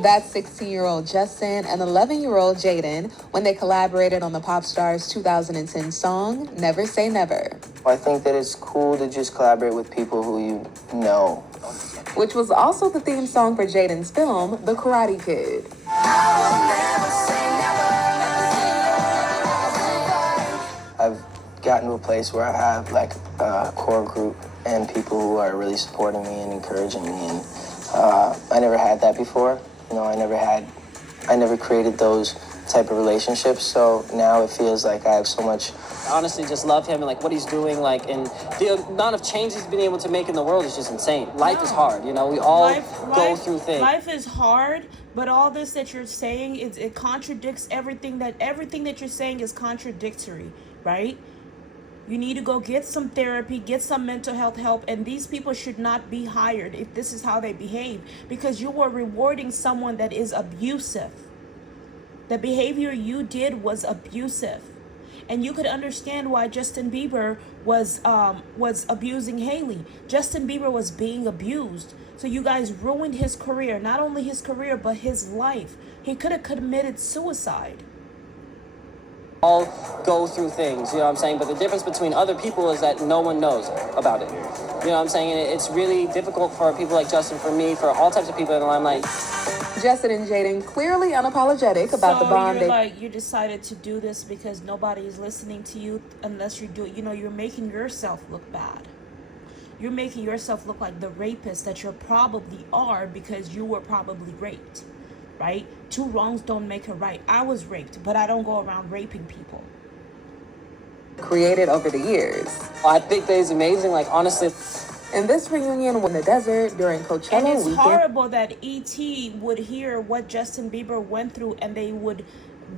That's 16-year-old Justin and 11-year-old Jaden when they collaborated on the pop star's 2010 song, Never Say Never. I think that it's cool to just collaborate with people who you know. Which was also the theme song for Jaden's film, The Karate Kid. I've gotten to a place where I have like a core group and people who are really supporting me and encouraging me, and I never had that before. You know, I never created those type of relationships, so now it feels like I have so much. I honestly just love him and like what he's doing, like, and the amount of change he's been able to make in the world is just insane. Life is hard, you know, we all go through things. Life is hard, but all this that you're saying, it contradicts everything that you're saying is contradictory, right? You need to go get some therapy, get some mental health help, and these people should not be hired if this is how they behave, because you were rewarding someone that is abusive. The behavior you did was abusive. And you could understand why Justin Bieber was abusing Hailey. Justin Bieber was being abused. So you guys ruined his career. Not only his career, but his life. He could have committed suicide. All go through things, you know what I'm saying? But the difference between other people is that no one knows about it. You know what I'm saying? And it's really difficult for people like Justin, for me, for all types of people in the limelight. Justin and Jaden clearly unapologetic about the bond. You decided to do this because nobody is listening to you unless you do it. You know, you're making yourself look bad. You're making yourself look like the rapist that you probably are because you were probably raped, right? Two wrongs don't make a right. I was raped, but I don't go around raping people. Created over the years. I think that is amazing, like, honestly. And this reunion in the desert during Coachella and it's weekend. horrible that E.T. would hear what Justin Bieber went through and they would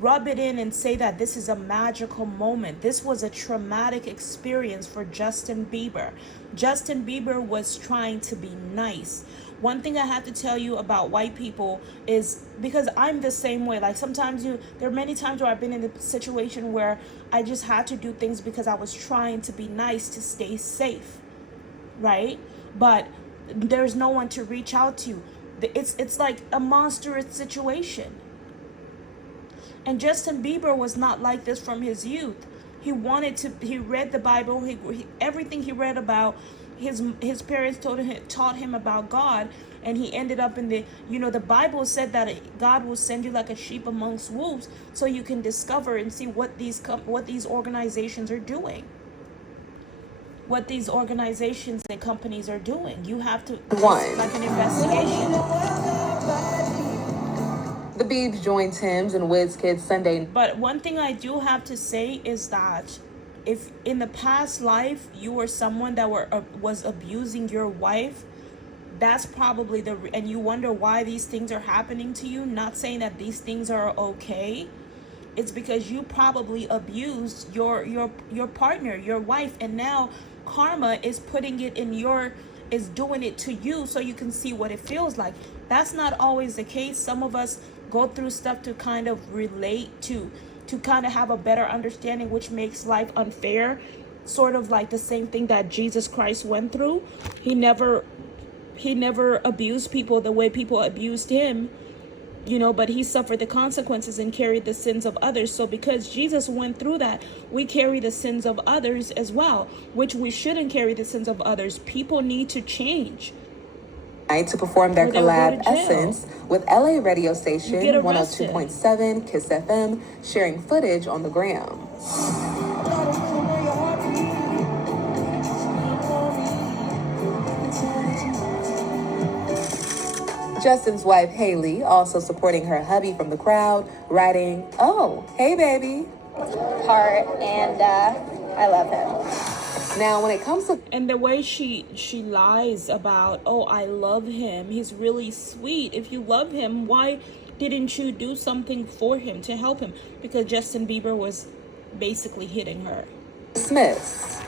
rub it in and say that this is a magical moment. This was a traumatic experience for Justin Bieber. Justin Bieber was trying to be nice. One thing I have to tell you about white people is, because I'm the same way, like sometimes there are many times where I've been in a situation where I just had to do things because I was trying to be nice to stay safe. Right? But there's no one to reach out to. It's like a monstrous situation. And Justin Bieber was not like this from his youth. He read the Bible, everything he read about, his parents taught him about God, and he ended up in the Bible said that God will send you like a sheep amongst wolves so you can discover and see what these organizations are doing. What these organizations and companies are doing. You have to, like an investigation. The Biebs joined Tim's and WizKid's Sunday. But one thing I do have to say is that if in the past life you were someone that was abusing your wife, that's probably and you wonder why these things are happening to you. Not saying that these things are okay. It's because you probably abused your partner, your wife, and now karma is putting it is doing it to you so you can see what it feels like. That's not always the case. Some of us go through stuff to kind of relate to kind of have a better understanding, which makes life unfair. Sort of like the same thing that Jesus Christ went through. He never abused people the way people abused him. But he suffered the consequences and carried the sins of others. So because Jesus went through that, we carry the sins of others as well, which we shouldn't carry the sins of others. People need to change. To perform their collab Essence with LA radio station 102.7 Kiss FM, sharing footage on the gram. Justin's wife, Hailey, also supporting her hubby from the crowd, writing, "Oh, hey, baby." Part, and I love him. Now, when it comes to... And the way she lies about, "Oh, I love him. He's really sweet. If you love him, why didn't you do something for him to help him?" Because Justin Bieber was basically hitting her. Smith.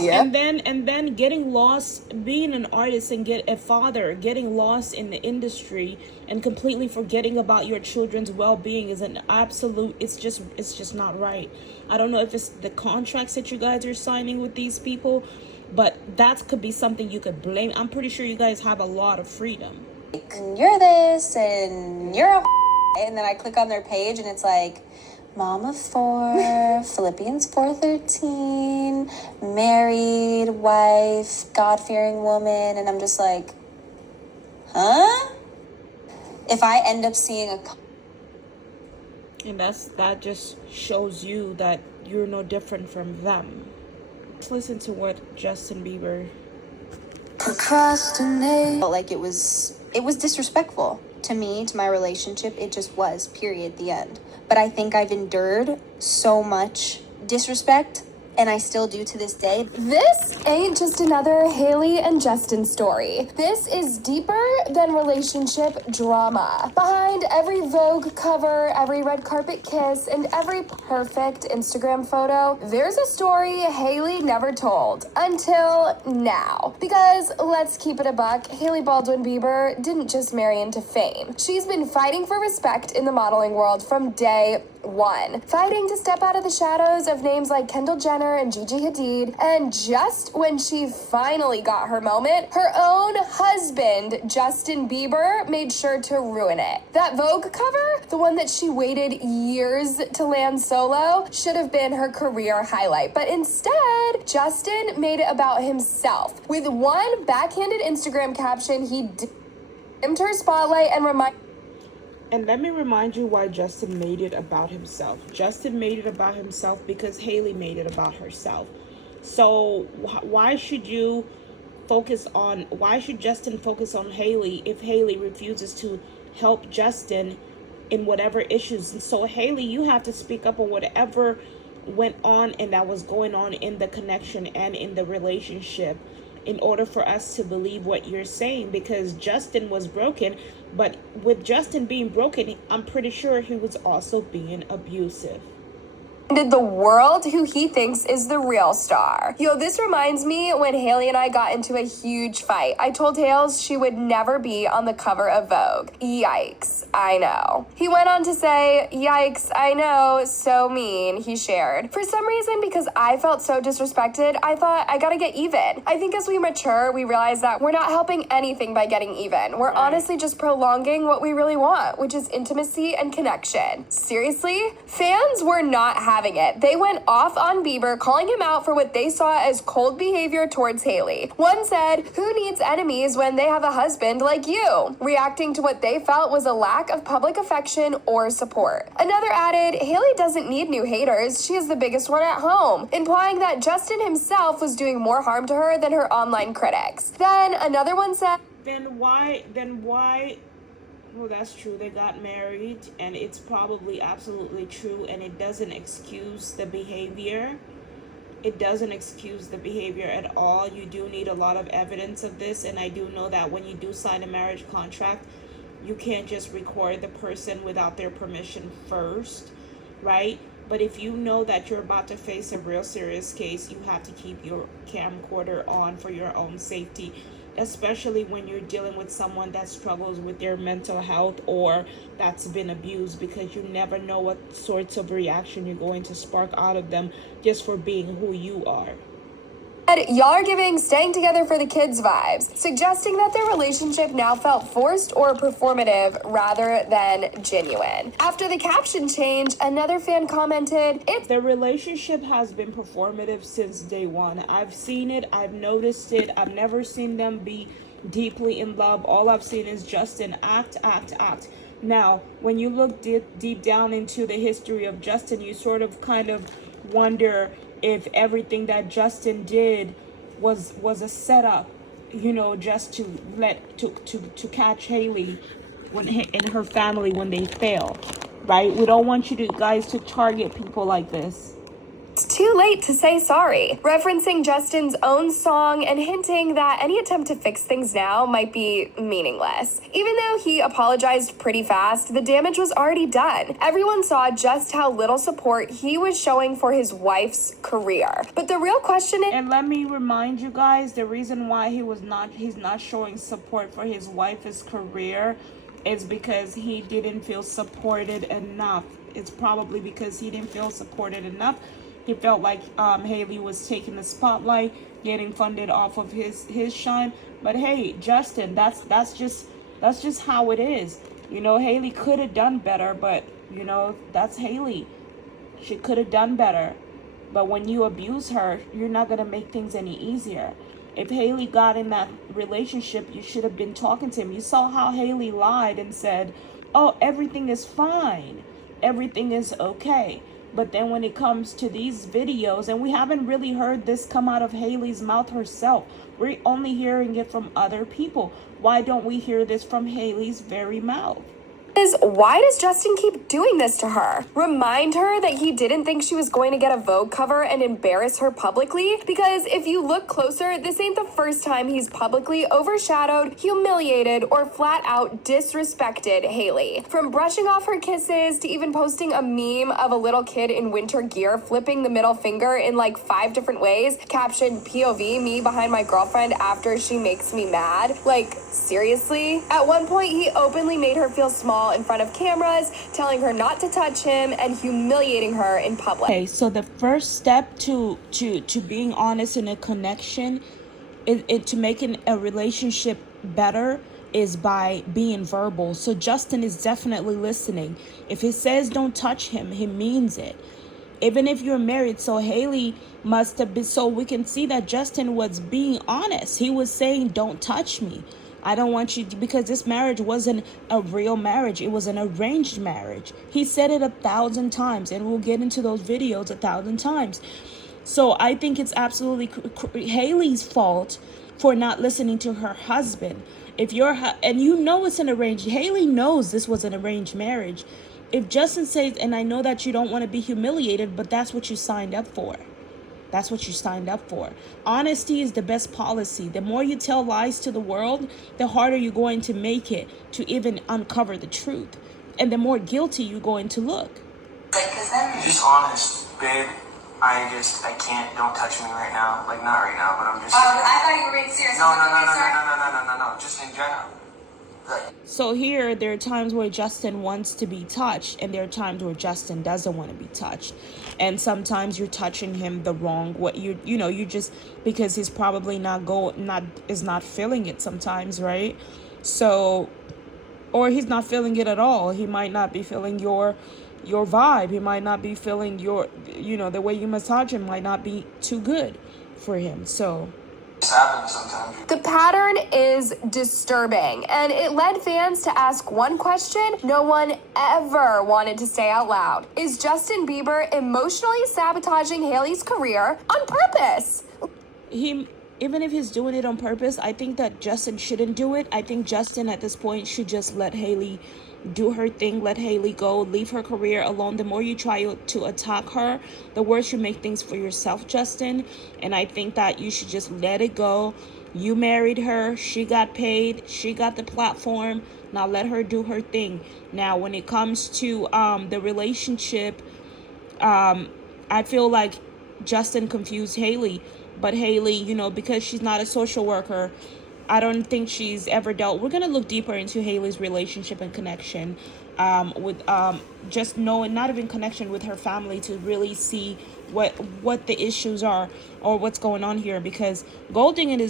Yep. And then getting lost, being an artist and get a father, getting lost in the industry and completely forgetting about your children's well-being is an absolute, it's just not right. I don't know if it's the contracts that you guys are signing with these people, but that could be something you could blame. I'm pretty sure you guys have a lot of freedom. You're this and you're a and then I click on their page and it's like mom of 4, Philippians 4:13, married, wife, God-fearing woman, and I'm just like, huh? If I end up seeing a And that just shows you that you're no different from them. Let's listen to what Justin Bieber. Procrastinate. Like it was disrespectful to me, to my relationship. It just was, period, the end. But I think I've endured so much disrespect, and I still do to this day. This ain't just another Hailey and Justin story. This is deeper than relationship drama. Behind every Vogue cover, every red carpet kiss, and every perfect Instagram photo, there's a story Hailey never told until now. Because let's keep it a buck, Hailey Baldwin Bieber didn't just marry into fame. She's been fighting for respect in the modeling world from day one, fighting to step out of the shadows of names like Kendall Jenner and Gigi Hadid, and just when she finally got her moment, her own husband, Justin Bieber, made sure to ruin it. That Vogue cover, the one that she waited years to land solo, should have been her career highlight, but instead, Justin made it about himself. With one backhanded Instagram caption, he dimmed her spotlight and And let me remind you why Justin made it about himself. Justin made it about himself because Hailey made it about herself. So why should Justin focus on Hailey if Hailey refuses to help Justin in whatever issues? And so Hailey, you have to speak up on whatever went on and that was going on in the connection and in the relationship in order for us to believe what you're saying, because Justin was broken. But with Justin being broken, I'm pretty sure he was also being abusive. The world who he thinks is the real star. Yo, this reminds me when Hailey and I got into a huge fight. I told Hales she would never be on the cover of Vogue. Yikes, I know. He went on to say, yikes, I know, so mean, he shared. For some reason, because I felt so disrespected, I thought I gotta get even. I think as we mature, we realize that we're not helping anything by getting even. We're honestly just prolonging what we really want, which is intimacy and connection. Seriously? Fans were not having it. They went off on Bieber, calling him out for what they saw as cold behavior towards Hailey. One said, who needs enemies when they have a husband like you? Reacting to what they felt was a lack of public affection or support. Another added, Hailey doesn't need new haters. She is the biggest one at home, implying that Justin himself was doing more harm to her than her online critics. Then another one said, Then why well, that's true. They got married, and it's probably absolutely true, and it doesn't excuse the behavior. It doesn't excuse the behavior at all. You do need a lot of evidence of this, and I do know that when you do sign a marriage contract, you can't just record the person without their permission first, right? But if you know that you're about to face a real serious case, you have to keep your camcorder on for your own safety, especially when you're dealing with someone that struggles with their mental health or that's been abused, because you never know what sorts of reaction you're going to spark out of them just for being who you are. y'all are giving staying together for the kids vibes, suggesting that their relationship now felt forced or performative rather than genuine. After the caption change, another fan commented, The relationship has been performative since day one. I've seen it, I've noticed it, I've never seen them be deeply in love. All I've seen is Justin act. Now, when you look deep down into the history of Justin, you sort of kind of wonder if everything that Justin did was a setup, just to catch Hailey and her family when they fail, right? We don't want you guys to target people like this. it's too late to say sorry, referencing Justin's own song and hinting that any attempt to fix things now might be meaningless. Even though he apologized pretty fast, the damage was already done. Everyone saw just how little support he was showing for his wife's career. But the real question is, and let me remind you guys, the reason why he's not showing support for his wife's career is because he didn't feel supported enough. It's probably because he didn't feel supported enough He felt like Hailey was taking the spotlight, getting funded off of his shine. But hey, Justin, that's just how it is. You know, Hailey could have done better, but you know, that's Hailey. She could have done better. But when you abuse her, you're not going to make things any easier. If Hailey got in that relationship, you should have been talking to him. You saw how Hailey lied and said, oh, everything is fine. Everything is okay. But then when it comes to these videos, and we haven't really heard this come out of Hailey's mouth herself. We're only hearing it from other people. Why don't we hear this from Hailey's very mouth? Is why does Justin keep doing this to her? Remind her that he didn't think she was going to get a Vogue cover and embarrass her publicly? Because if you look closer, this ain't the first time he's publicly overshadowed, humiliated, or flat out disrespected Hailey. From brushing off her kisses to even posting a meme of a little kid in winter gear flipping the middle finger in like 5 different ways, captioned POV me behind my girlfriend after she makes me mad. Like, seriously? At one point, he openly made her feel small in front of cameras, telling her not to touch him and humiliating her in public. Okay, so the first step to being honest in a connection, to making a relationship better, is by being verbal. So Justin is definitely listening. If he says don't touch him, he means it. Even if you're married, so Hailey must have been, so we can see that Justin was being honest. He was saying, don't touch me. I don't want you to, because this marriage wasn't a real marriage. It was an arranged marriage. He said it 1,000 times, and we'll get into those videos 1,000 times. So I think it's absolutely Hailey's fault for not listening to her husband. If you're, and you know it's an arranged, Hailey knows this was an arranged marriage. If Justin says, and I know that you don't want to be humiliated, but that's what you signed up for. That's what you signed up for. Honesty is the best policy. The more you tell lies to the world, the harder you're going to make it to even uncover the truth. And the more guilty you're going to look. You're just honest, babe. I can't, don't touch me right now. Like, not right now, but I'm just... I thought you were being serious. No, just in general. So here, there are times where Justin wants to be touched, and there are times where Justin doesn't want to be touched. And sometimes you're touching him the wrong way. You just, because he's probably not feeling it sometimes, right? So, or he's not feeling it at all. He might not be feeling your vibe. He might not be feeling your, the way you massage him might not be too good for him. So the pattern is disturbing, and it led fans to ask one question no one ever wanted to say out loud. Is Justin Bieber emotionally sabotaging Hailey's career on purpose? Even if he's doing it on purpose, I think that Justin shouldn't do it. I think Justin at this point should just let Hailey do her thing, let Hailey go, leave her career alone. The more you try to attack her, the worse you make things for yourself, Justin. And I think that you should just let it go. You married her, she got paid, she got the platform. Now let her do her thing. Now, when it comes to the relationship, I feel like Justin confused Hailey. But Hailey, because she's not a social worker, I don't think she's ever dealt. We're going to look deeper into Hailey's relationship and connection with just knowing, not even connection with her family, to really see what the issues are or what's going on here. Because gold digging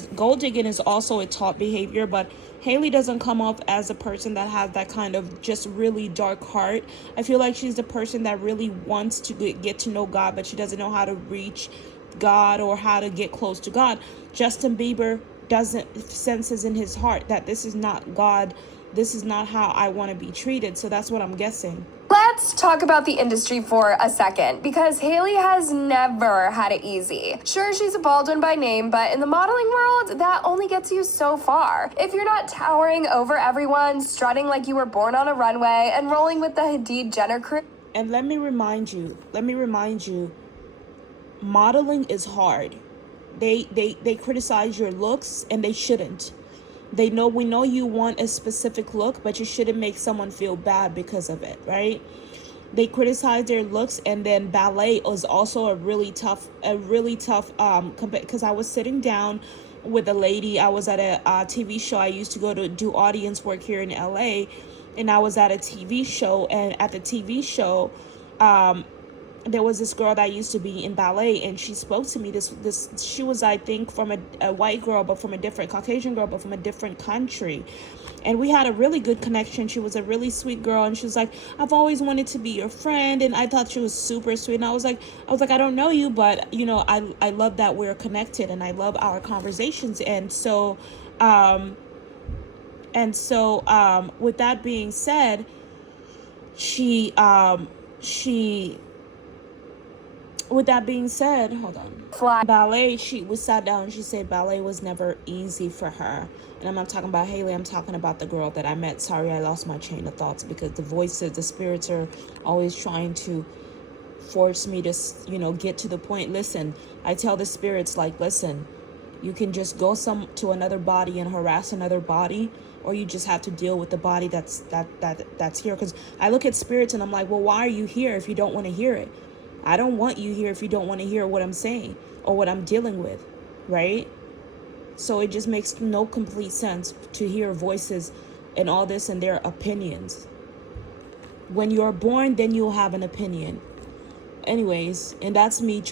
is also a taught behavior, but Hailey doesn't come off as a person that has that kind of just really dark heart. I feel like she's the person that really wants to get to know God, but she doesn't know how to reach God or how to get close to God. Justin Bieber senses in his heart that this is not God, this is not how I want to be treated. So that's what I'm guessing. Let's talk about the industry for a second, because Hailey has never had it easy. Sure, she's a Baldwin by name, but in the modeling world, that only gets you so far. If you're not towering over everyone, strutting like you were born on a runway, and rolling with the Hadid-Jenner crew. And let me remind you, modeling is hard. They criticize your looks, and they shouldn't. We know you want a specific look, but you shouldn't make someone feel bad because of it, right? They criticize their looks, and then ballet is also a really tough because I was sitting down with a lady. I was at a TV show. I used to go to do audience work here in LA, and I was at a TV show, and at the TV show, there was this girl that used to be in ballet, and she spoke to me. She was, I think, from a white girl, but from a different Caucasian girl, but from a different country. And we had a really good connection. She was a really sweet girl, and she was like, I've always wanted to be your friend. And I thought she was super sweet. And I was like, I don't know you, but I love that we're connected, and I love our conversations. And so with that being said, hold on. Ballet, we sat down and she said ballet was never easy for her. And I'm not talking about Hailey, I'm talking about the girl that I met. Sorry, I lost my chain of thoughts because the spirits are always trying to force me to, get to the point. Listen, I tell the spirits, like, listen, you can just go to another body and harass another body, or you just have to deal with the body that's here. Because I look at spirits and I'm like, well, why are you here if you don't want to hear it? I don't want you here if you don't want to hear what I'm saying or what I'm dealing with, right? So it just makes no complete sense to hear voices and all this and their opinions. When you're born, then you'll have an opinion. Anyways, and that's me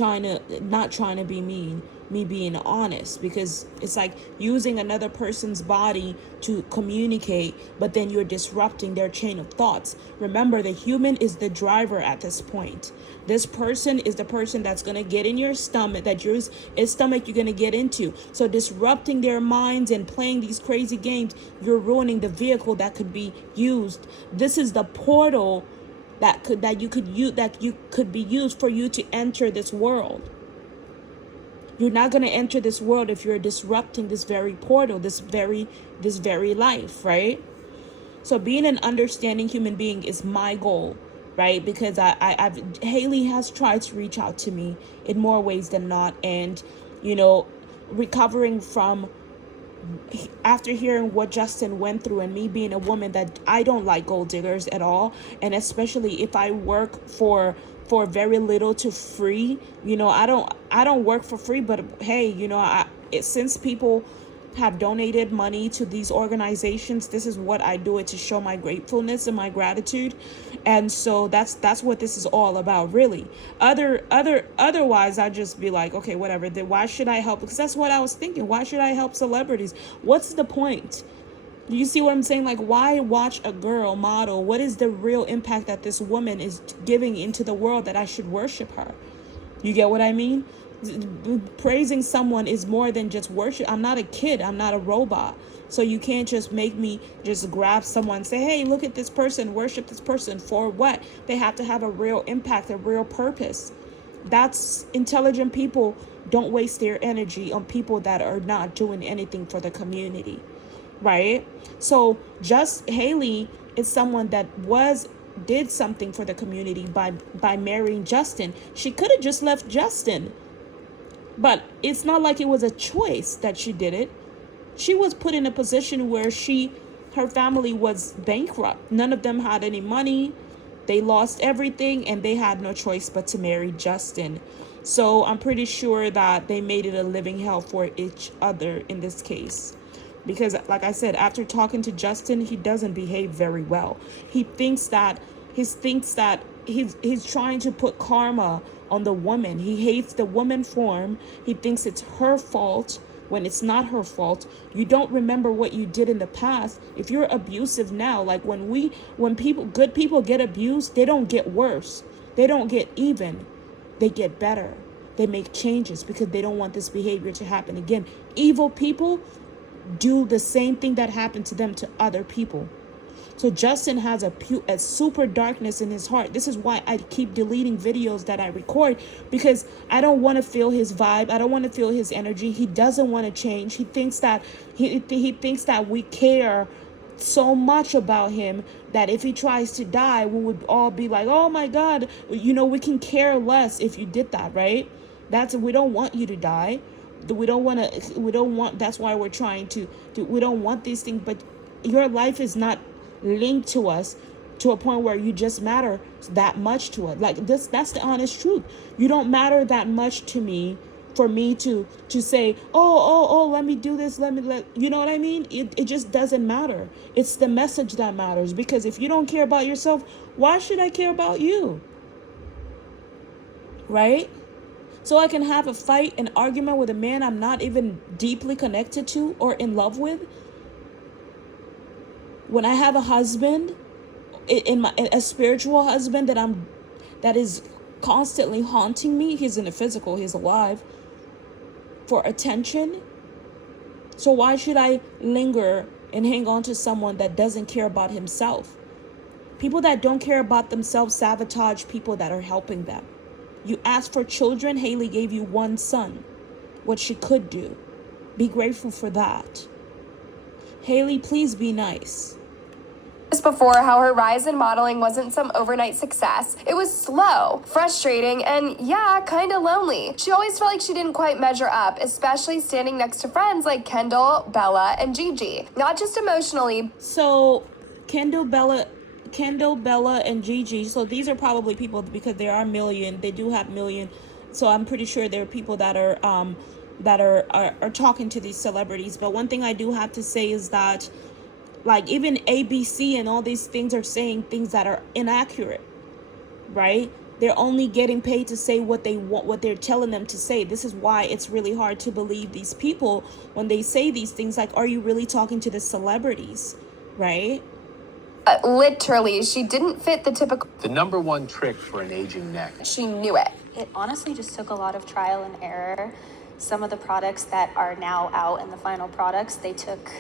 not trying to be mean, me being honest, because it's like using another person's body to communicate, but then you're disrupting their chain of thoughts. Remember, the human is the driver at this point. This person is the person that's going to get in your stomach, you're going to get into. So disrupting their minds and playing these crazy games, you're ruining the vehicle that could be used. This is the portal that could be used for you to enter this world. You're not going to enter this world if you're disrupting this very portal, this very life, right? So being an understanding human being is my goal, right? Because Hailey has tried to reach out to me in more ways than not, and recovering from, after hearing what Justin went through, and me being a woman that I don't like gold diggers at all, and especially if I work for very little to free, I don't work for free, but hey, since people have donated money to these organizations, this is what I do it to show my gratefulness and my gratitude. And so that's what this is all about, really. Otherwise I just be like, okay, whatever, then why should I help? Because that's what I was thinking. Why should I help celebrities? What's the point? Do you see what I'm saying? Like, why watch a girl model? What is the real impact that this woman is giving into the world that I should worship her? You get what I mean? Praising someone is more than just worship. I'm not a kid. I'm not a robot. So you can't just make me just grab someone and say, hey, look at this person, worship this person. For what? They have to have a real impact, a real purpose. That's intelligent people don't waste their energy on people that are not doing anything for the community, right? So just Hailey is someone that did something for the community by marrying Justin. She could have just left Justin, but it's not like it was a choice that she did it. She was put in a position where her family was bankrupt. None of them had any money. They lost everything, and they had no choice but to marry Justin. So I'm pretty sure that they made it a living hell for each other in this case. Because like I said, after talking to Justin, he doesn't behave very well. He thinks that he's trying to put karma on the woman. He hates the woman form. He thinks it's her fault when it's not her fault. You don't remember what you did in the past. If you're abusive now, like when good people get abused, they don't get worse. They don't get even. They get better. They make changes because they don't want this behavior to happen again. Evil people do the same thing that happened to them to other people. So Justin has a super darkness in his heart. This is why I keep deleting videos that I record, because I don't want to feel his vibe. I don't want to feel his energy. He doesn't want to change. He thinks that he thinks that we care so much about him that if he tries to die, we would all be like, oh my God, we can care less if you did that, right? We don't want you to die. We don't want, that's why we're trying we don't want these things, but your life is not linked to us to a point where you just matter that much to us. Like this, that's the honest truth. You don't matter that much to me for me to say, oh, let me do this. You know what I mean? It just doesn't matter. It's the message that matters, because if you don't care about yourself, why should I care about you? right? So I can have a fight, an argument with a man I'm not even deeply connected to or in love with. When I have a husband, a spiritual husband that is constantly haunting me, he's in the physical, he's alive, for attention. So why should I linger and hang on to someone that doesn't care about himself? People that don't care about themselves sabotage people that are helping them. You asked for children, Hailey gave you one son. What she could do. Be grateful for that. Hailey, please be nice. Before how her rise in modeling wasn't some overnight success. It was slow, frustrating, and yeah, kind of lonely. She always felt like she didn't quite measure up, especially standing next to friends like Kendall, Bella, and Gigi. Not just emotionally. So Kendall, Bella, and Gigi. So these are probably people, because there are million. They do have million. So I'm pretty sure there are people that are talking to these celebrities. But one thing I do have to say is that, like, even ABC and all these things are saying things that are inaccurate, right? They're only getting paid to say what they want, what they're telling them to say. This is why it's really hard to believe these people when they say these things. Like, are you really talking to the celebrities, right? Literally, she didn't fit the typical. The number one trick for an aging neck. She knew it. It honestly just took a lot of trial and error. Some of the products that are now out in the final products, they took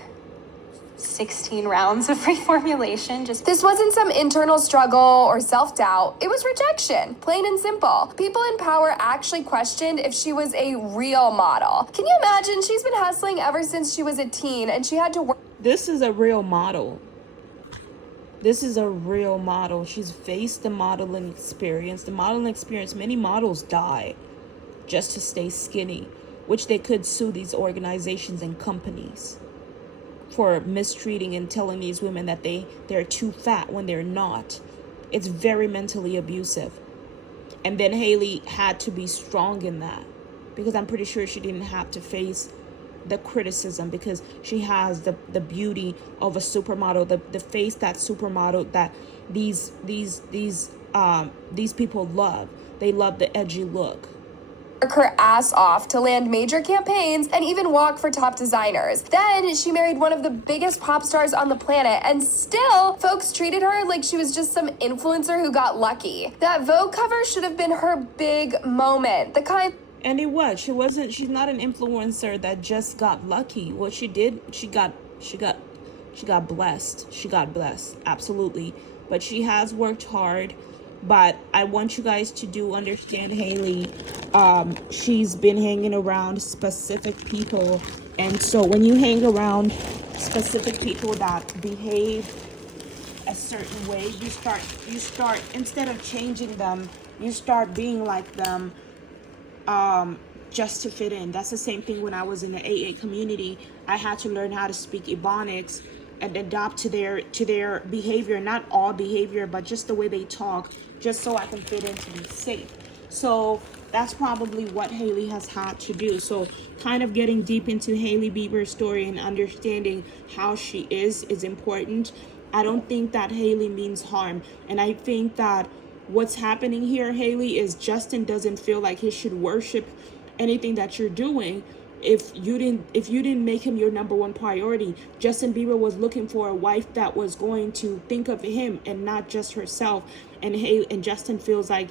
16 rounds of reformulation. This wasn't some internal struggle or self-doubt. It was rejection, plain and simple. People in power actually questioned if she was a real model. Can you imagine? She's been hustling ever since she was a teen, and she had to work. This is a real model. This is a real model. She's faced the modeling experience. The modeling experience, many models die just to stay skinny, which they could sue these organizations and companies for mistreating and telling these women that they're too fat when they're not. It's very mentally abusive. And then Hailey had to be strong in that, because I'm pretty sure she didn't have to face the criticism, because she has the beauty of a supermodel, the face that supermodel that these people love. They love the edgy look. Work her ass off to land major campaigns and even walk for top designers. Then she married one of the biggest pop stars on the planet, and still folks treated her like she was just some influencer who got lucky. That Vogue cover should have been her big moment. The kind. And it was. She's not an influencer that just got lucky. What she did, she got blessed. She got blessed. Absolutely. But she has worked hard. But I want you guys to understand Hailey. She's been hanging around specific people. And so when you hang around specific people that behave a certain way, you start, instead of changing them, you start being like them, just to fit in. That's the same thing when I was in the AA community. I had to learn how to speak Ebonics and adapt to their behavior, not all behavior, but just the way they talk, just so I can fit in to be safe. So that's probably what Hailey has had to do. So kind of getting deep into Hailey Bieber's story and understanding how she is important. I don't think that Hailey means harm. And I think that what's happening here, Hailey, is Justin doesn't feel like he should worship anything that you're doing. If you didn't make him your number one priority. Justin Bieber was looking for a wife that was going to think of him and not just herself. And Justin feels like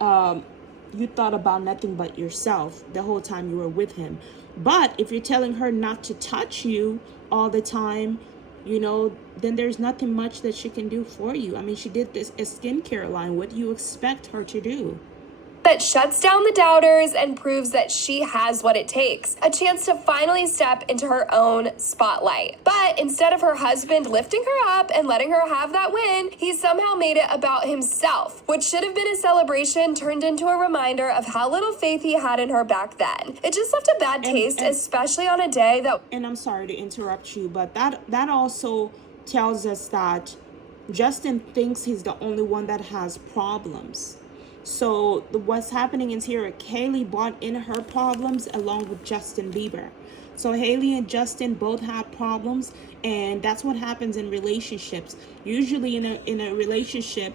you thought about nothing but yourself the whole time you were with him. But if you're telling her not to touch you all the time, then there's nothing much that she can do for you. I mean, she did this a skincare line. What do you expect her to do? That shuts down the doubters and proves that she has what it takes. A chance to finally step into her own spotlight. But instead of her husband lifting her up and letting her have that win, he somehow made it about himself. What should have been a celebration turned into a reminder of how little faith he had in her back then. It just left a bad taste, especially on a day that... And I'm sorry to interrupt you, but that also tells us that Justin thinks he's the only one that has problems. So what's happening is here, Hailey brought in her problems along with Justin Bieber. So Hailey and Justin both had problems, and that's what happens in relationships. Usually in a relationship,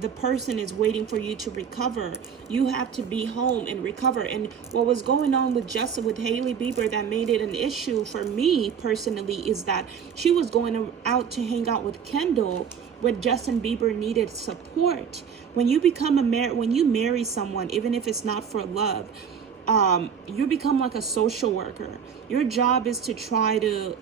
the person is waiting for you to recover. You have to be home and recover. And what was going on with Justin, with Hailey Bieber, that made it an issue for me personally, is that she was going out to hang out with Kendall when Justin Bieber needed support. When you become when you marry someone, even if it's not for love, you become like a social worker. Your job is to try to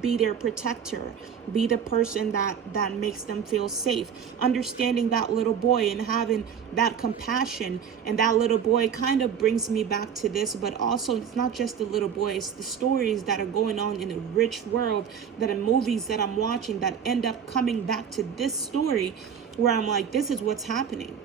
be their protector, be the person that makes them feel safe. Understanding that little boy and having that compassion, and that little boy kind of brings me back to this, but also it's not just the little boy, it's the stories that are going on in a rich world, that are movies that I'm watching that end up coming back to this story where I'm like, this is what's happening.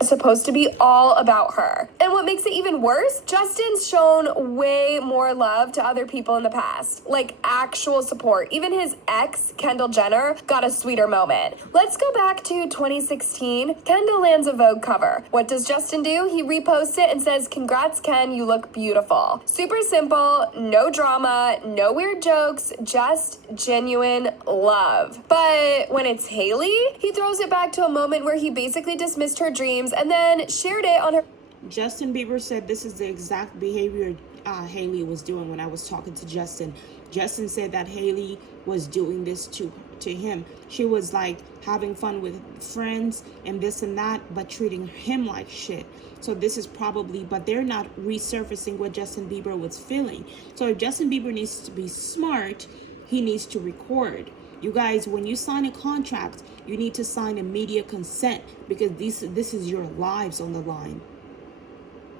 Supposed to be all about her. And what makes it even worse, Justin's shown way more love to other people in the past, like actual support. Even his ex, Kendall Jenner, got a sweeter moment. Let's go back to 2016. Kendall lands a Vogue cover. What does Justin do? He reposts it and says, "Congrats, Ken, you look beautiful." Super simple, no drama, no weird jokes, just genuine love. But when it's Hailey, he throws it back to a moment where he basically dismissed her dreams and then shared it on her. Justin Bieber said this is the exact behavior Hailey was doing when I was talking to Justin. Justin said that Hailey was doing this to him. She was like having fun with friends and this and that, but treating him like shit. So this is probably, but they're not resurfacing what Justin Bieber was feeling. So if Justin Bieber needs to be smart, he needs to record. You guys, when you sign a contract, you need to sign a media consent, because this is your lives on the line.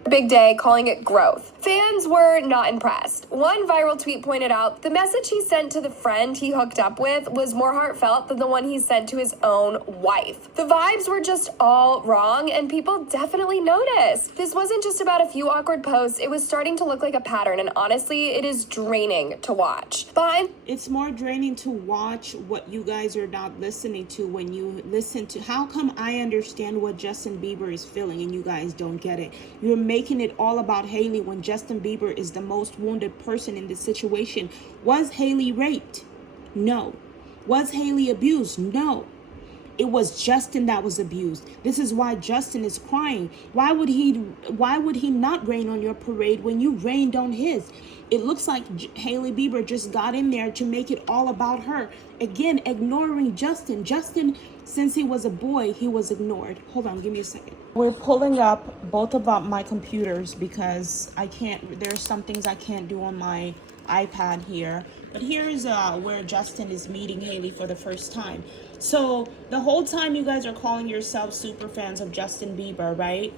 Big day, calling it growth. Fans were not impressed. One viral tweet pointed out the message he sent to the friend he hooked up with was more heartfelt than the one he sent to his own wife. The vibes were just all wrong, and people definitely noticed. This wasn't just about a few awkward posts, it was starting to look like a pattern, and honestly, it is draining to watch. It's more draining to watch what you guys are not listening to when you listen to. How come I understand what Justin Bieber is feeling and you guys don't get it? You're making it all about Hailey when Justin Bieber is the most wounded person in this situation. Was Hailey raped? No. Was Hailey abused? No. It was Justin that was abused. This is why Justin is crying. Why would he not rain on your parade when you rained on his? It looks like Hailey Bieber just got in there to make it all about her. Again, ignoring Justin. Justin, since he was a boy, he was ignored. Hold on, give me a second. We're pulling up both of my computers because there's some things I can't do on my iPad here. But here's where Justin is meeting Hailey for the first time. So the whole time you guys are calling yourselves super fans of Justin Bieber, right?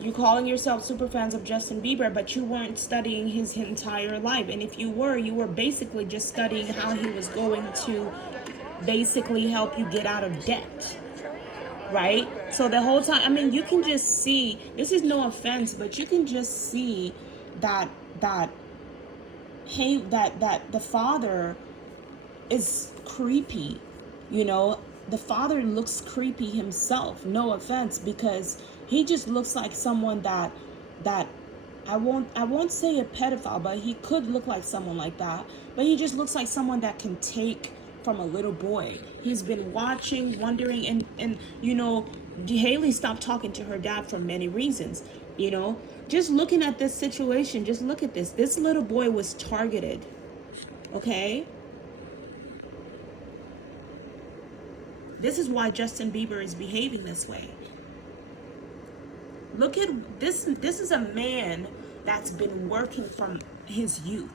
You're calling yourself super fans of Justin Bieber, but you weren't studying his entire life. And if you were basically just studying how he was going to basically help you get out of debt, right? So the whole time, I mean, you can just see, this is no offense, but you can just see that the father is creepy, you know? The father looks creepy himself, no offense, because he just looks like someone that I won't say a pedophile, but he could look like someone like that. But he just looks like someone that can take from a little boy. He's been watching, wondering, and you know, Hailey stopped talking to her dad for many reasons, you know? Just looking at this situation, just look at this. This little boy was targeted, okay? This is why Justin Bieber is behaving this way. Look at this. This is a man that's been working from his youth.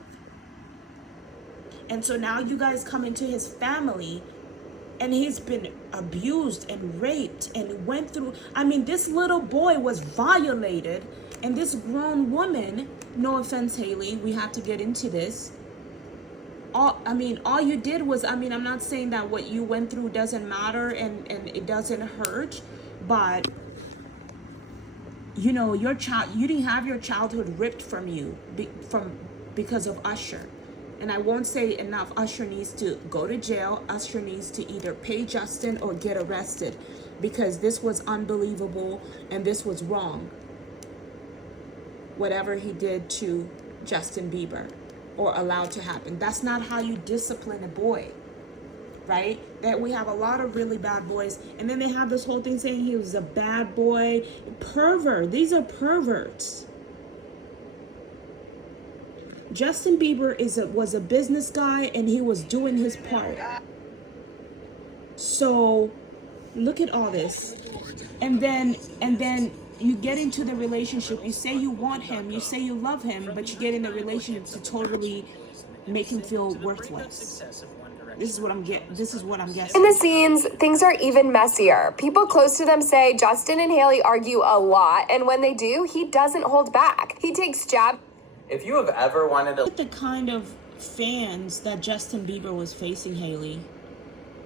And so now you guys come into his family and he's been abused and raped and went through. I mean, this little boy was violated, and this grown woman, no offense, Hailey, we have to get into this. All you did was, I'm not saying that what you went through doesn't matter and it doesn't hurt, but you know, you didn't have your childhood ripped from you because of Usher. And I won't say enough. Usher needs to go to jail. Usher needs to either pay Justin or get arrested, because this was unbelievable and this was wrong. Whatever he did to Justin Bieber or allowed to happen. That's not how you discipline a boy, right? That we have a lot of really bad boys, and then they have this whole thing saying he was a bad boy, pervert. These are perverts. Justin Bieber was a business guy, and he was doing his part. So look at all this, and then you get into the relationship. You say you want him, you say you love him, but you get in the relationship to totally make him feel worthless. This is what I'm guessing. In the scenes, things are even messier. People close to them say Justin and Hailey argue a lot, and when they do, he doesn't hold back. He takes jabs. If you have ever wanted to... Look at the kind of fans that Justin Bieber was facing, Hailey.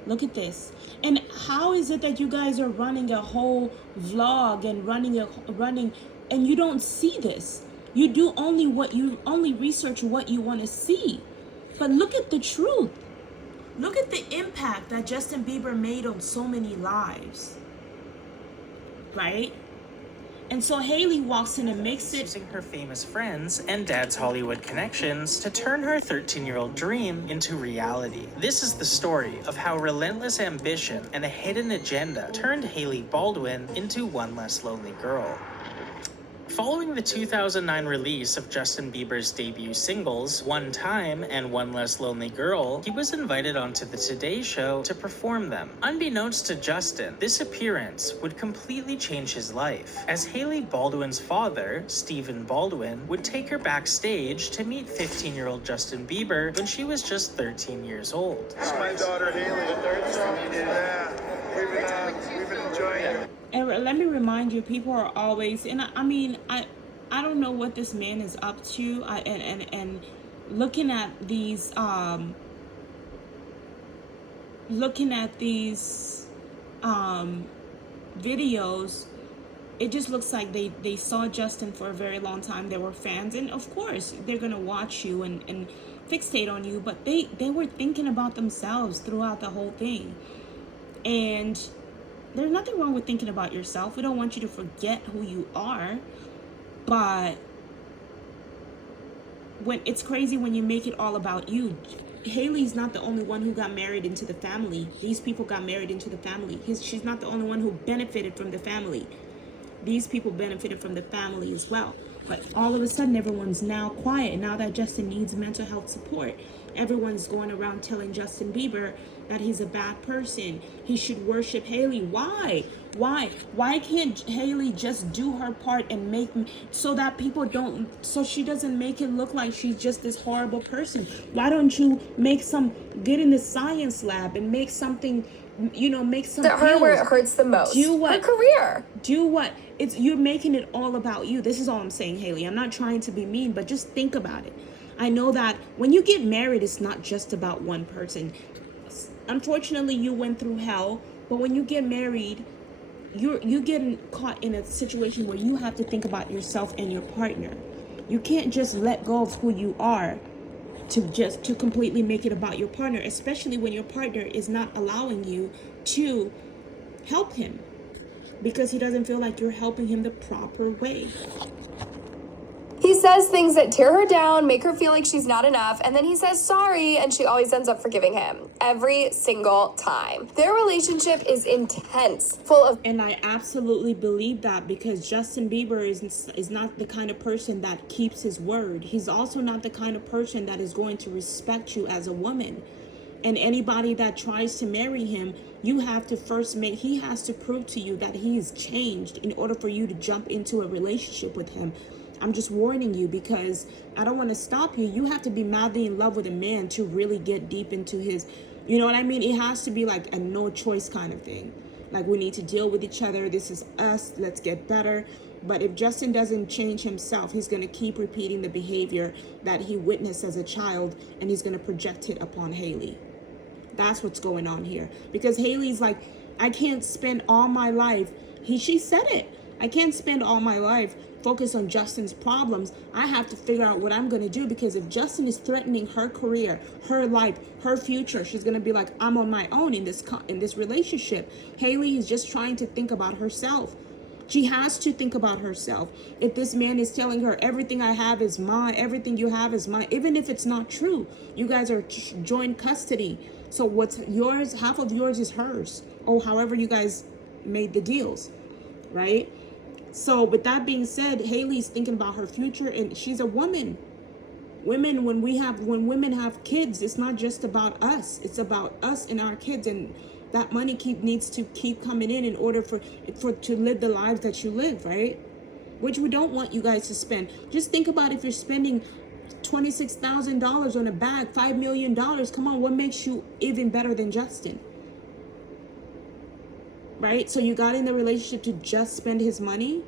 Look at this. And how is it that you guys are running a whole vlog and running and you don't see this? You do only research what you want to see. But look at the truth. Look at the impact that Justin Bieber made on so many lives. Right? And so Hailey walks in and makes it... Using her famous friends and dad's Hollywood connections to turn her 13-year-old dream into reality. This is the story of how relentless ambition and a hidden agenda turned Hailey Baldwin into one less lonely girl. Following the 2009 release of Justin Bieber's debut singles, One Time and One Less Lonely Girl, he was invited onto the Today Show to perform them. Unbeknownst to Justin, this appearance would completely change his life, as Hailey Baldwin's father, Stephen Baldwin, would take her backstage to meet 15-year-old Justin Bieber when she was just 13 years old. This is my daughter Hailey. Yeah, we've been enjoying it. And let me remind you, people are always, and I mean, I don't know what this man is up to. And looking at these videos, it just looks like they saw Justin for a very long time. They were fans, and of course they're gonna watch you and fixate on you, but they were thinking about themselves throughout the whole thing. And there's nothing wrong with thinking about yourself. We don't want you to forget who you are. But when it's crazy when you make it all about you. Hailey's not the only one who got married into the family. These people got married into the family. She's not the only one who benefited from the family. These people benefited from the family as well. But all of a sudden, everyone's now quiet. Now that Justin needs mental health support, everyone's going around telling Justin Bieber that he's a bad person. He should worship Hailey. Why? Why can't Hailey just do her part and make so that people don't, so she doesn't make it look like she's just this horrible person? Why don't you get in the science lab and make something, make some That her where it hurts the most. Do what? Her career. Do what? You're making it all about you. This is all I'm saying, Hailey. I'm not trying to be mean, but just think about it. I know that when you get married, it's not just about one person. Unfortunately, you went through hell, but when you get married, you're getting caught in a situation where you have to think about yourself and your partner. You can't just let go of who you are to completely make it about your partner, especially when your partner is not allowing you to help him because he doesn't feel like you're helping him the proper way. He says things that tear her down, make her feel like she's not enough, and then he says sorry, and she always ends up forgiving him. Every single time. Their relationship is intense, full of... And I absolutely believe that, because Justin Bieber is not the kind of person that keeps his word. He's also not the kind of person that is going to respect you as a woman. And anybody that tries to marry him, he has to prove to you that he is changed in order for you to jump into a relationship with him. I'm just warning you, because I don't want to stop you. You have to be madly in love with a man to really get deep into his, you know what I mean? It has to be like a no choice kind of thing. Like, we need to deal with each other. This is us. Let's get better. But if Justin doesn't change himself, he's going to keep repeating the behavior that he witnessed as a child, and he's going to project it upon Hailey. That's what's going on here. Because Hailey's like, I can't spend all my life. She said it. I can't spend all my life focused on Justin's problems. I have to figure out what I'm going to do, because if Justin is threatening her career, her life, her future, she's going to be like, I'm on my own in this relationship. Hailey is just trying to think about herself. She has to think about herself. If this man is telling her everything I have is mine, everything you have is mine, even if it's not true, you guys are joint custody. So what's yours, half of yours is hers, or however you guys made the deals, right? So with that being said, Hailey's thinking about her future, and she's a woman. When women have kids, it's not just about us. It's about us and our kids, and that money needs to keep coming in order for to live the lives that you live, right? Which we don't want you guys to spend. Just think about if you're spending $26,000 on a bag, $5 million. Come on, what makes you even better than Justin? Right? So you got in the relationship to just spend his money?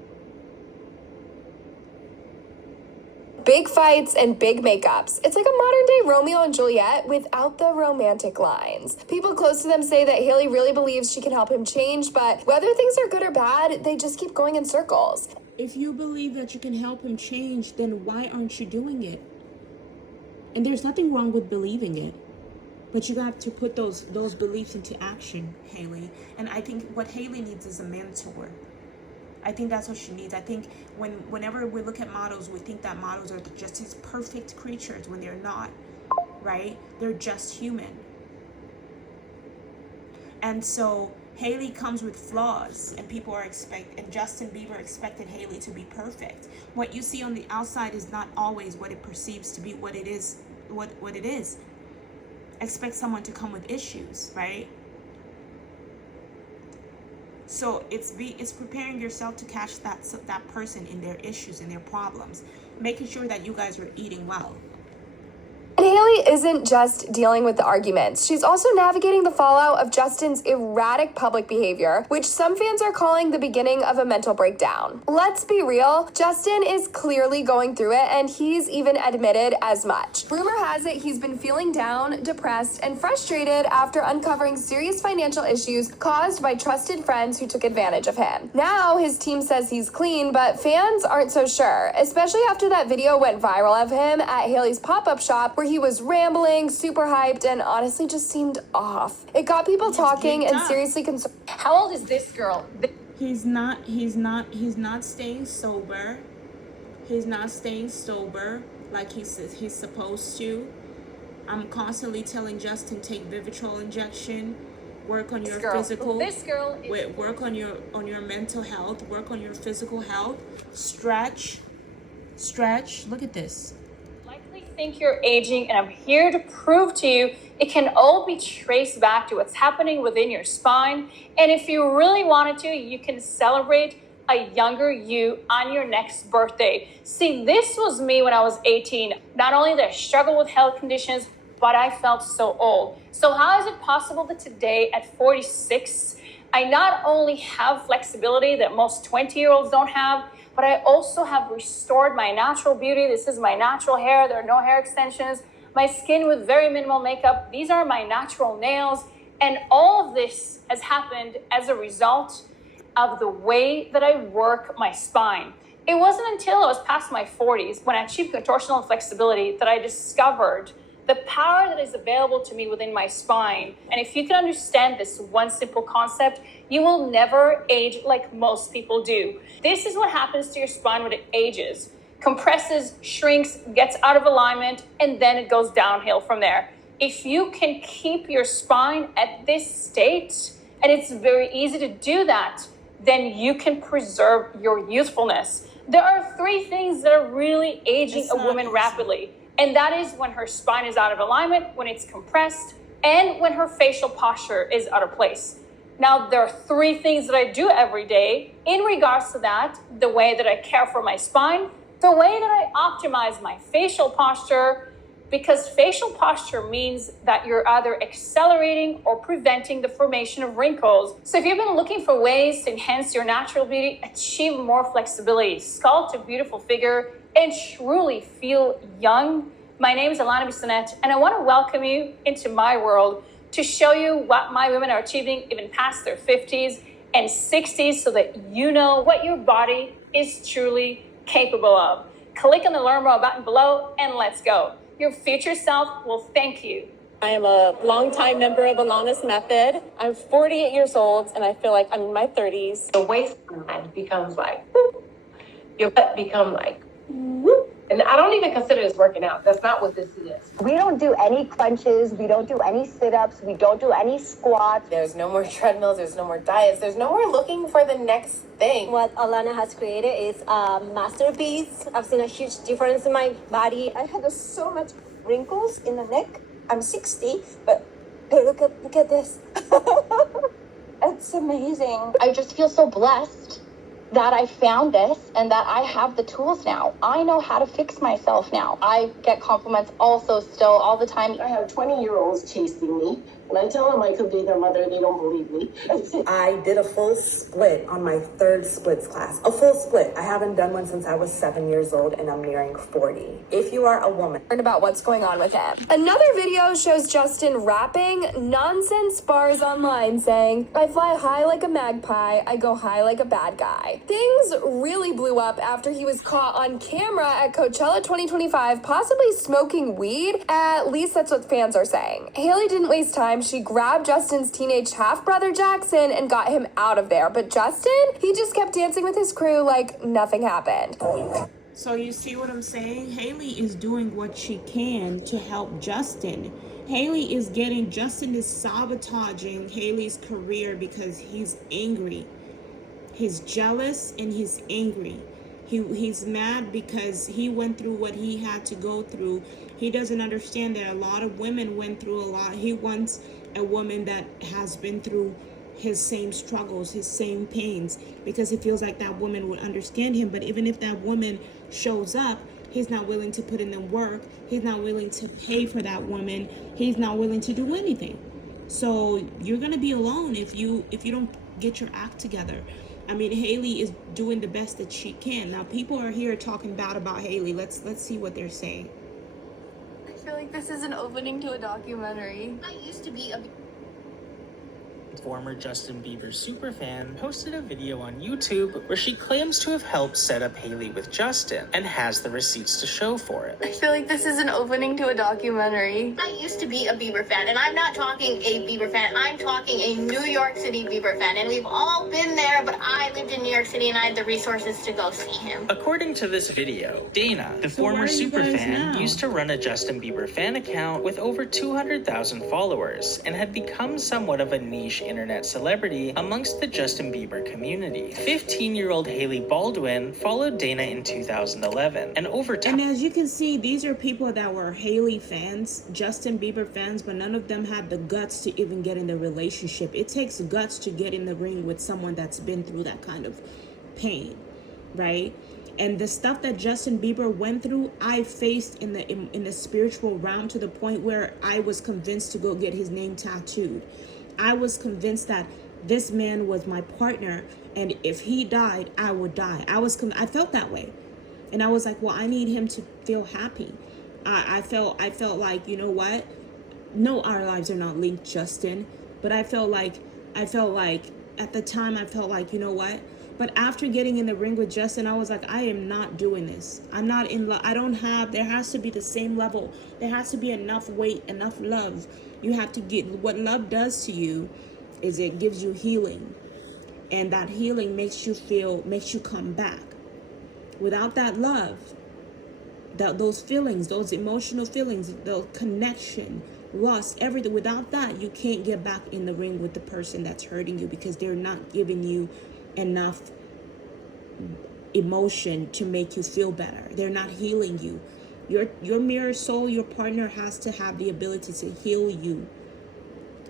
Big fights and big makeups. It's like a modern day Romeo and Juliet without the romantic lines. People close to them say that Hailey really believes she can help him change, but whether things are good or bad, they just keep going in circles. If you believe that you can help him change, then why aren't you doing it? And there's nothing wrong with believing it, but you got to put those beliefs into action, Hailey. And I think what Hailey needs is a mentor. I think that's what she needs. I think whenever we look at models, we think that models are just these perfect creatures when they're not, right? They're just human. And so Hailey comes with flaws, and and Justin Bieber expected Hailey to be perfect. What you see on the outside is not always what it perceives to be, what it is. Expect someone to come with issues, right? So it's preparing yourself to catch that person in their issues and their problems, making sure that you guys are eating well. And Hailey isn't just dealing with the arguments. She's also navigating the fallout of Justin's erratic public behavior, which some fans are calling the beginning of a mental breakdown. Let's be real, Justin is clearly going through it, and he's even admitted as much. Rumor has it he's been feeling down, depressed, and frustrated after uncovering serious financial issues caused by trusted friends who took advantage of him. Now his team says he's clean, but fans aren't so sure, especially after that video went viral of him at Hailey's pop-up shop where he was rambling, super hyped, and honestly just seemed off. It got people talking and seriously concerned. How old is this girl? He's not staying sober. He's not staying sober like he's supposed to. I'm constantly telling Justin, take Vivitrol injection, work on your physical. This girl is... work on your mental health, work on your physical health, stretch. Look at this. Think you're aging, and I'm here to prove to you it can all be traced back to what's happening within your spine. And if you really wanted to, you can celebrate a younger you on your next birthday. See, this was me when I was 18. Not only did I struggle with health conditions, but I felt so old. So how is it possible that today at 46, I not only have flexibility that most 20-year-olds don't have, but I also have restored my natural beauty. This is my natural hair. There are no hair extensions. My skin with very minimal makeup. These are my natural nails. And all of this has happened as a result of the way that I work my spine. It wasn't until I was past my 40s when I achieved contortional flexibility that I discovered the power that is available to me within my spine. And if you can understand this one simple concept, you will never age like most people do. This is what happens to your spine when it ages. Compresses, shrinks, gets out of alignment, and then it goes downhill from there. If you can keep your spine at this state, and it's very easy to do that, then you can preserve your youthfulness. There are 3 things that are really aging a woman rapidly. And that is when her spine is out of alignment, when it's compressed, and when her facial posture is out of place. Now, there are 3 things that I do every day in regards to that: the way that I care for my spine, the way that I optimize my facial posture, because facial posture means that you're either accelerating or preventing the formation of wrinkles. So if you've been looking for ways to enhance your natural beauty, achieve more flexibility, sculpt a beautiful figure, and truly feel young, my name is Alana Bissonette, and I want to welcome you into my world to show you what my women are achieving even past their 50s and 60s so that you know what your body is truly capable of. Click on the Learn More button below and let's go. Your future self will thank you. I am a longtime member of Alana's Method. I'm 48 years old, and I feel like I'm in my 30s. The waistline becomes like, whoop. Your butt become like, whoop. And I don't even consider this working out. That's not what this is. We don't do any crunches. We don't do any sit-ups. We don't do any squats. There's no more treadmills. There's no more diets. There's no more looking for the next thing. What Alana has created is a masterpiece. I've seen a huge difference in my body. I had so much wrinkles in the neck. I'm 60, but hey, look at this. It's amazing. I just feel so blessed that I found this and that I have the tools now. I know how to fix myself now. I get compliments also still all the time. I have 20-year-olds chasing me. When I tell them I could be their mother, they don't believe me. I did a full split on my third splits class. A full split. I haven't done one since I was 7 years old and I'm nearing 40. If you are a woman. Learn about what's going on with him. Another video shows Justin rapping nonsense bars online saying, I fly high like a magpie, I go high like a bad guy. Things really blew up after he was caught on camera at Coachella 2025, possibly smoking weed. At least that's what fans are saying. Hailey didn't waste time. She grabbed Justin's teenage half-brother Jackson and got him out of there. But Justin, he just kept dancing with his crew like nothing happened. So you see what I'm saying? Hailey is doing what she can to help Justin. Justin is sabotaging Hailey's career because he's angry. He's jealous and he's angry. He's mad because he went through what he had to go through. He doesn't understand that a lot of women went through a lot. He wants a woman that has been through his same struggles, his same pains, because he feels like that woman would understand him. But even if that woman shows up, he's not willing to put in the work. He's not willing to pay for that woman. He's not willing to do anything. So you're gonna be alone if you don't get your act together. I mean, Hailey is doing the best that she can. Now, people are here talking bad about Hailey. Let's see what they're saying. I feel like this is an opening to a documentary. I used to be a Former Justin Bieber superfan posted a video on YouTube where she claims to have helped set up Hailey with Justin and has the receipts to show for it. I feel like this is an opening to a documentary. I used to be a Bieber fan, and I'm not talking a Bieber fan. I'm talking a New York City Bieber fan, and we've all been there, but I lived in New York City and I had the resources to go see him. According to this video, Dana, the former superfan, used to run a Justin Bieber fan account with over 200,000 followers and had become somewhat of a niche internet celebrity amongst the Justin Bieber community. 15-year-old Hailey Baldwin followed Dana in 2011, and over time. And as you can see, these are people that were Hailey fans, Justin Bieber fans, but none of them had the guts to even get in the relationship. It takes guts to get in the ring with someone that's been through that kind of pain, right? And the stuff that Justin Bieber went through, I faced in the spiritual realm to the point where I was convinced to go get his name tattooed. I was convinced that this man was my partner, and if he died, I would die. I felt that way, and I was like, well, I need him to feel happy. I felt like, you know what? No, our lives are not linked, Justin. But I felt like at the time, I felt like, you know what? But after getting in the ring with Justin, I was like, I am not doing this. I'm not in love. There has to be the same level. There has to be enough weight, enough love. You have to get, what love does to you is it gives you healing. And that healing makes you come back. Without that love, those feelings, those emotional feelings, the connection, lust, everything, without that, you can't get back in the ring with the person that's hurting you because they're not giving you enough emotion to make you feel better. They're not healing you. Your mirror soul, your partner has to have the ability to heal you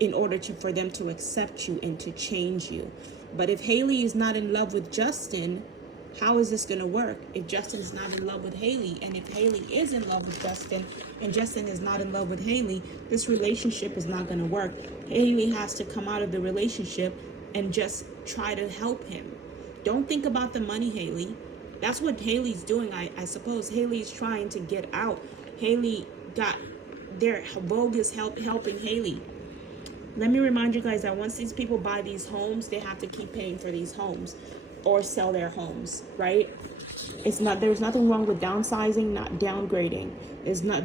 in order for them to accept you and to change you. But if Hailey is not in love with Justin, how is this going to work? If Justin is not in love with Hailey, and if Hailey is in love with Justin, and Justin is not in love with Hailey, this relationship is not going to work. Hailey has to come out of the relationship and just try to help him. Don't think about the money, Hailey. That's what Hailey's doing. I suppose Hailey's trying to get out. Hailey got their Vogue is helping Hailey. Let me remind you guys that once these people buy these homes, they have to keep paying for these homes. or sell their homes, right? There's nothing wrong with downsizing, not downgrading.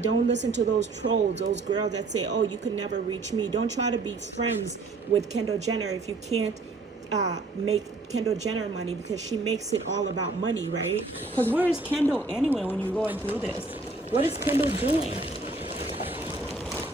Don't listen to those trolls, those girls that say, oh, you could never reach me. Don't try to be friends with Kendall Jenner if you can't make Kendall Jenner money, because she makes it all about money, right? Because where is Kendall anyway when you're going through this? What is Kendall doing?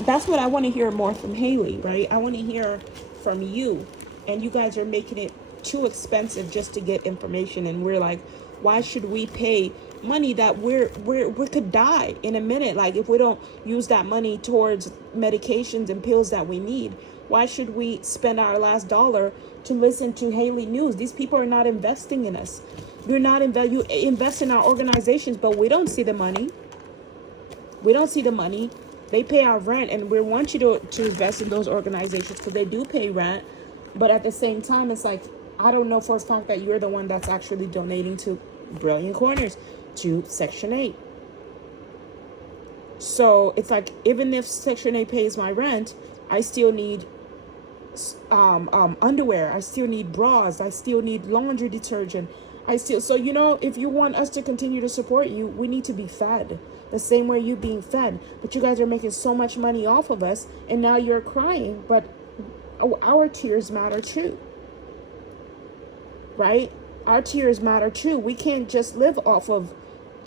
That's what I want to hear more from Hailey, right? I want to hear from you. And you guys are making it too expensive just to get information, and we're like, why should we pay money that we could die in a minute? Like, if we don't use that money towards medications and pills that we need, why should we spend our last dollar to listen to Hailey News? These people are not investing in us. You invest in our organizations, but we don't see the money. We don't see the money. They pay our rent, and we want you to invest in those organizations because they do pay rent. But at the same time, it's like, I don't know for a fact that you're the one that's actually donating to Brilliant Corners, to Section 8. So it's like, even if Section 8 pays my rent, I still need underwear. I still need bras. I still need laundry detergent. So, you know, if you want us to continue to support you, we need to be fed the same way you being fed. But you guys are making so much money off of us, and now you're crying. But our tears matter too. Right? Our tears matter too. We can't just live off of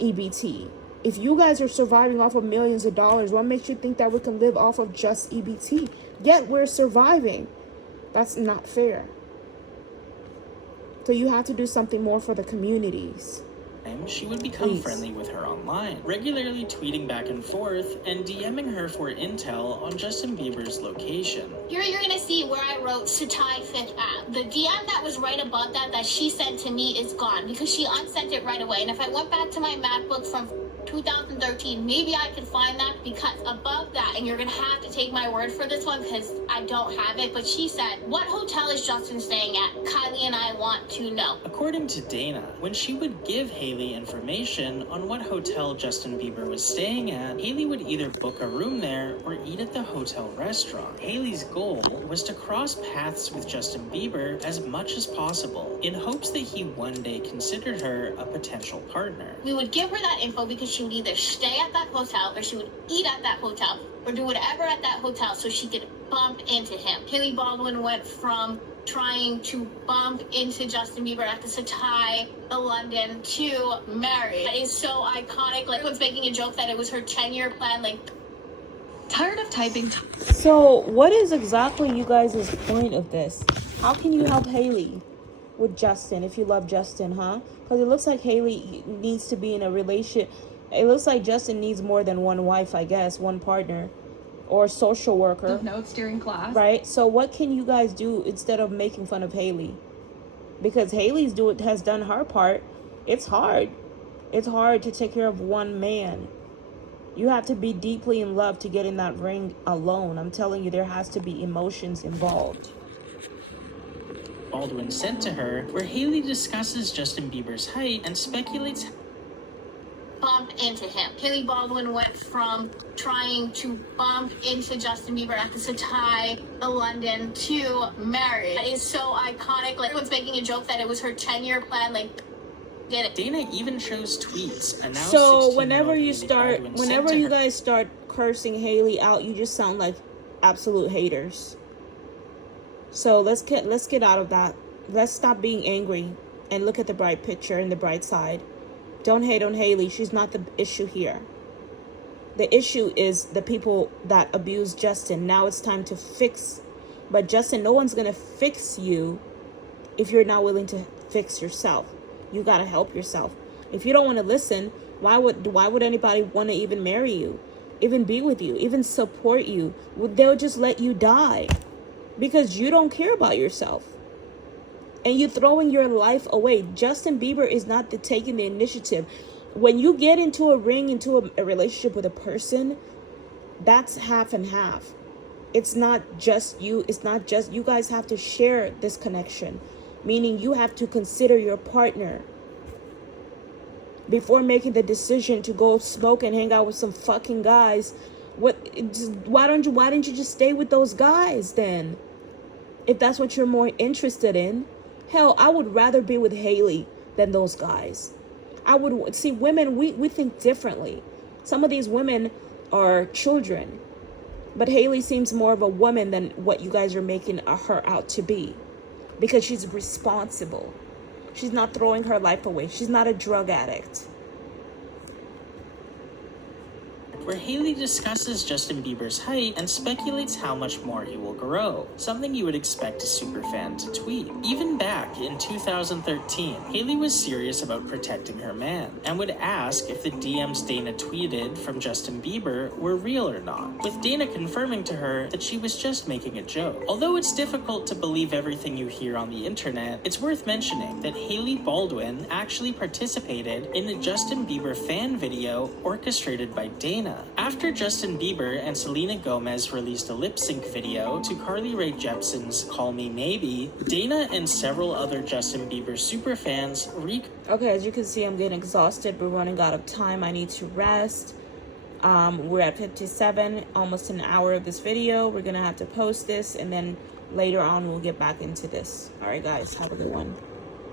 EBT. If you guys are surviving off of millions of dollars, what makes you think that we can live off of just EBT? Yet we're surviving. That's not fair. So you have to do something more for the communities. She would become friendly with her online, regularly tweeting back and forth and DMing her for intel on Justin Bieber's location. Here you're gonna see where I wrote Satai Fit app. The DM that was right above that she sent to me is gone because she unsent it right away. And if I went back to my MacBook from 2013, maybe I could find that, because above that, and you're gonna have to take my word for this one because I don't have it, but she said, what hotel is Justin staying at? Kylie and I want to know. According to Dana, when she would give Hailey information on what hotel Justin Bieber was staying at, Hailey would either book a room there or eat at the hotel restaurant. Hailey's goal was to cross paths with Justin Bieber as much as possible, in hopes that he one day considered her a potential partner. We would give her that info because she would either stay at that hotel or she would eat at that hotel or do whatever at that hotel so she could bump into him. Hailey Baldwin went from trying to bump into Justin Bieber at the Satai, the London, to married. That is so iconic. Like, everyone's making a joke that it was her 10-year plan. Like, tired of typing. So what is exactly you guys' point of this? How can you help Hailey with Justin if you love Justin, huh? Because it looks like Hailey needs to be in a relationship. It looks like Justin needs more than one wife, I guess, one partner, or social worker. Notes during class. Right? So what can you guys do instead of making fun of Hailey? Because Hailey's has done her part. It's hard. It's hard to take care of one man. You have to be deeply in love to get in that ring alone. I'm telling you, there has to be emotions involved. Baldwin sent to her, where Hailey discusses Justin Bieber's height and speculates bump into him. Hailey Baldwin went from trying to bump into Justin Bieber at the Satai, the London, to married. That is so iconic. Like, everyone's making a joke that it was her 10-year plan. Like, did it. Dana even shows tweets. And now so whenever you guys start cursing Hailey out, you just sound like absolute haters. So let's get out of that. Let's stop being angry and look at the bright picture and the bright side. Don't hate on Hailey. She's not the issue here. The issue is the people that abuse Justin. Now it's time to fix. But Justin, no one's going to fix you if you're not willing to fix yourself. You got to help yourself. If you don't want to listen, why would anybody want to even marry you, even be with you, even support you? They'll just let you die because you don't care about yourself. And you're throwing your life away. Justin Bieber is not taking the initiative. When you get into a ring, into a relationship with a person, that's half and half. It's not just you. It's not just you guys have to share this connection, meaning you have to consider your partner before making the decision to go smoke and hang out with some fucking guys. Why didn't you just stay with those guys then? If that's what you're more interested in. Hell, I would rather be with Hailey than those guys. I would see women, we think differently. Some of these women are children, but Hailey seems more of a woman than what you guys are making her out to be, because she's responsible. She's not throwing her life away. She's not a drug addict. Where Hailey discusses Justin Bieber's height and speculates how much more he will grow, something you would expect a superfan to tweet. Even back in 2013, Hailey was serious about protecting her man and would ask if the DMs Dana tweeted from Justin Bieber were real or not, with Dana confirming to her that she was just making a joke. Although it's difficult to believe everything you hear on the internet, it's worth mentioning that Hailey Baldwin actually participated in a Justin Bieber fan video orchestrated by Dana. After Justin Bieber and Selena Gomez released a lip-sync video to Carly Rae Jepsen's Call Me Maybe, Dana and several other Justin Bieber superfans Okay, as you can see, I'm getting exhausted. We're running out of time. I need to rest. We're at 57, almost an hour of this video. We're gonna have to post this, and then later on we'll get back into this. All right, guys, have a good one.